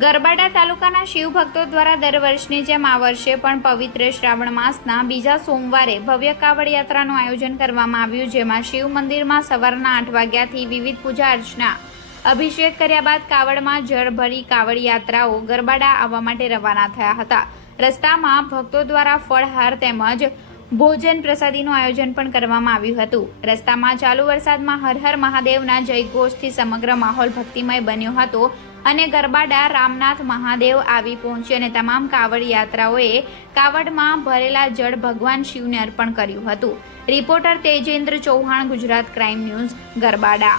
ગરબાડા તાલુકાના શિવ ભક્તો દ્વારા દર વર્ષની જેમ આ વર્ષે પણ પવિત્ર શ્રાવણ માસના બીજા સોમવારે ભવ્ય કાવડ યાત્રાનું આયોજન કરવામાં આવ્યું, જેમાં શિવ મંદિરમાં સવારના 8 વાગ્યાથી વિવિધ પૂજા અર્ચના અભિષેક કર્યા બાદ કાવડમાં જળ ભરી કાવડ યાત્રાઓ ગરબાડા આવવા માટે રવાના થયા હતા। રસ્તામાં ભક્તો દ્વારા ફળહાર તેમજ ભોજન પ્રસાદીનું આયોજન પણ કરવામાં આવ્યું હતું। રસ્તામાં ચાલુ વરસાદમાં હર હર મહાદેવના જયઘોષથી સમગ્ર માહોલ ભક્તિમય બન્યો હતો અને ગરબાડા રામનાથ મહાદેવ આવી પહોંચી અને તમામ કાવડ યાત્રાઓએ કાવડમાં ભરેલા જળ ભગવાન શિવને અર્પણ કર્યું હતું। Reporter Tejendra Chauhan, Gujarat crime news, Garbada.